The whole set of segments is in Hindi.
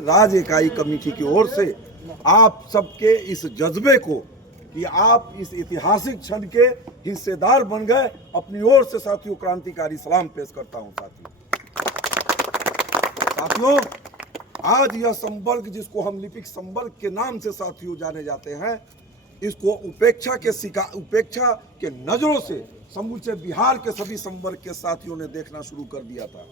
राज्य इकाई कमेटी की ओर से आप सबके इस जज्बे को कि आप इस ऐतिहासिक क्षण के हिस्सेदार बन गए, अपनी ओर से साथियों क्रांतिकारी सलाम पेश करता हूं। साथियों आज यह संवर्ग जिसको हम लिपिक संवर्ग के नाम से साथियों जाने जाते हैं, इसको उपेक्षा के नजरों से समूचे बिहार के सभी संवर्ग के साथियों ने देखना शुरू कर दिया था।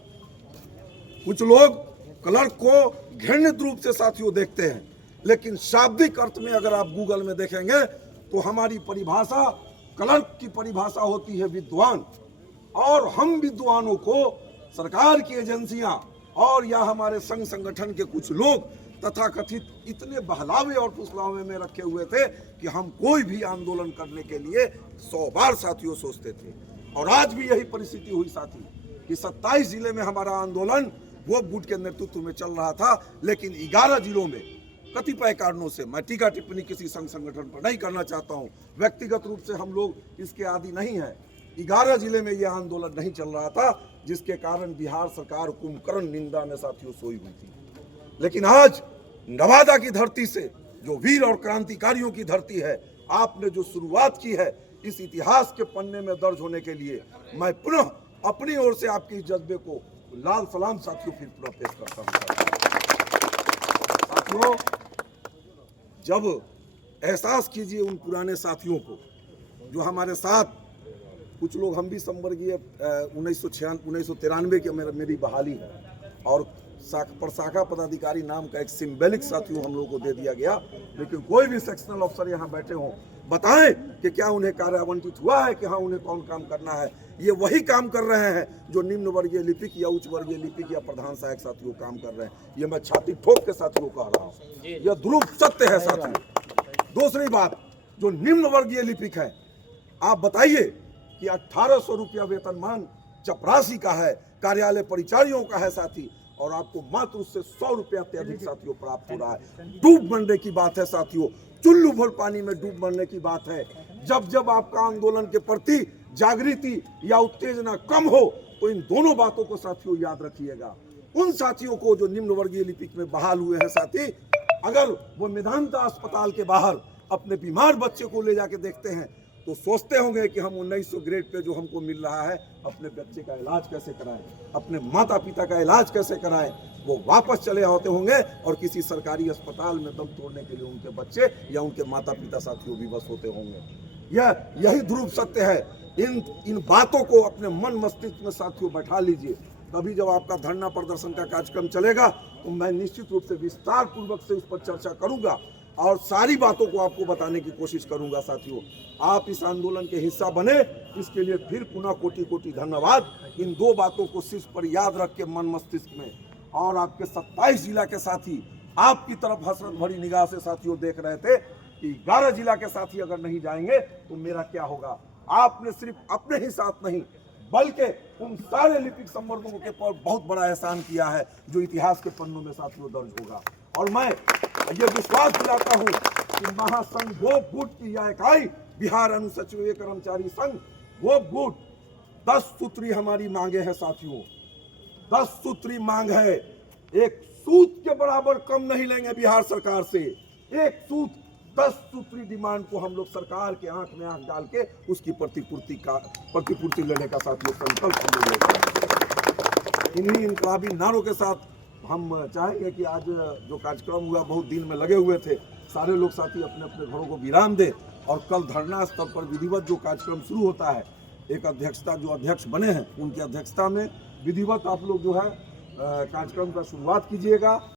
कुछ लोग क्लर्क को घृणित रूप से साथियों देखते हैं, लेकिन शाब्दिक अर्थ में अगर आप गूगल में देखेंगे तो हमारी परिभाषा, क्लर्क की परिभाषा होती है विद्वान, और हम विद्वानों को सरकार की एजेंसियां और या हमारे संघ संगठन के कुछ लोग तथाकथित इतने बहलावे और फुसलावे में रखे हुए थे कि हम कोई भी आंदोलन करने के लिए 100 बार साथियों सोचते थे। और आज भी यही परिस्थिति हुई साथी कि 27 जिले में हमारा आंदोलन वो गुट के नेतृत्व में चल रहा था, लेकिन 11 जिलों में कतिपय कारणों से, मैं टीका टिप्पणी किसी संघ संगठन पर नहीं करना चाहता हूं, व्यक्तिगत रूप से हम लोग इसके आदी नहीं है, 11 जिले में यह आंदोलन नहीं चल रहा था, जिसके कारण बिहार सरकार कुंभकर्ण निंदा में साथियों सोई हुई थी। लेकिन आज नवादा की धरती से, जो वीर और क्रांतिकारियों की धरती है, आपने जो शुरुआत की है इस इतिहास के पन्ने में दर्ज होने के लिए, मैं पुनः अपनी ओर से आपके इस जज्बे को लाल सलाम साथियों फिर पुनः पेश करता हूं। साथियों जब एहसास कीजिए उन पुराने साथियों को जो हमारे साथ, कुछ लोग, हम भी संवर्गीय 1993 की मेरी बहाली है और शाखा पदाधिकारी नाम का एक सिंबॉलिक साथियों हम लोगों को दे दिया गया, लेकिन कोई भी सेक्शनल अफसर यहाँ बैठे हों, बताएं कि क्या उन्हें कार्य आवंटित हुआ है कि हाँ उन्हें कौन काम करना है। ये वही काम कर रहे हैं जो निम्न वर्गीय लिपिक या उच्च वर्गीय लिपिक या प्रधान सहायक साथियों काम कर रहे हैं। ये मैं छाती ठोक के साथियों को कह रहा हूँ, यह ध्रुव सत्य है साथियों। दूसरी बात, जो निम्न वर्गीय लिपिक है, आप बताइए कि 1800 रुपया वेतनमान चपरासी का है, कार्यालय परिचारियों का है साथी, और आपको मात्र उससे 100 रुपया अत्यधिक साथियों प्राप्त हो रहा है। डूब मरने की बात है साथियों, चुल्लू भर पानी में डूब मरने की बात है। जब जब आपका आंदोलन के प्रति जागृति या उत्तेजना कम हो तो इन दोनों बातों को साथियों याद रखिएगा। उन साथियों को जो निम्न वर्गीय लिपिक में बहाल हुए हैं साथी, अगर वो मेदांता अस्पताल के बाहर अपने बीमार बच्चे को ले जाके देखते हैं तो सोचते होंगे कि हम 1900 ग्रेड पे जो हमको मिल रहा है, अपने बच्चे का इलाज कैसे कराएं, अपने माता पिता का इलाज कैसे कराएं। वो वापस चले आते होंगे और किसी सरकारी अस्पताल में दम तोड़ने के लिए उनके बच्चे या उनके माता पिता साथियों विवश होते होंगे। यही ध्रुव सत्य है। इन बातों को अपने मन मस्तिष्क में साथियों बैठा लीजिए। तभी जब आपका धरना प्रदर्शन का कार्यक्रम चलेगा तो मैं निश्चित रूप से विस्तार पूर्वक से उस पर चर्चा करूंगा और सारी बातों को आपको बताने की कोशिश करूंगा साथियों। आप इस आंदोलन के हिस्सा बने, इसके लिए फिर पुनः कोटि कोटि धन्यवाद। इन दो बातों को शीर्ष पर याद रख के मन मस्तिष्क में, और आपके 27 जिला के साथी आपकी तरफ हसरत भरी निगाह से साथियों देख रहे थे कि 11 जिला के साथी अगर नहीं जाएंगे तो मेरा क्या होगा। आपने सिर्फ अपने ही साथ नहीं बल्कि उन सारे लिपिक संवर्गों के पर बहुत बड़ा एहसान किया है जो इतिहास के पन्नों में साथियों दर्ज होगा। और मैं ये विश्वास दिलाता हूं कि महासंघ गोप गुट की यह इकाई, बिहार अनुसूचित कर्मचारी संघ गोप गुट, 10 सूत्री हमारी मांगे हैं साथियों, 10 सूत्री मांग है। एक सूत के बराबर कम नहीं लेंगे बिहार सरकार से। एक सूत 10 सूत्री डिमांड को हम लोग सरकार के आंख में आंख डाल के उसकी प्रतिपूर्ति लेने का साथियों संकल्प हम लोग लेते हैं। इन्हीं इनकलाबी नारों के साथ हम चाहेंगे कि आज जो कार्यक्रम हुआ, बहुत दिन में लगे हुए थे, सारे लोग साथी अपने अपने घरों को विराम दें और कल धरना स्थल पर विधिवत जो कार्यक्रम शुरू होता है, एक अध्यक्षता, जो अध्यक्ष बने हैं उनकी अध्यक्षता में विधिवत आप लोग जो है कार्यक्रम का शुरुआत कीजिएगा।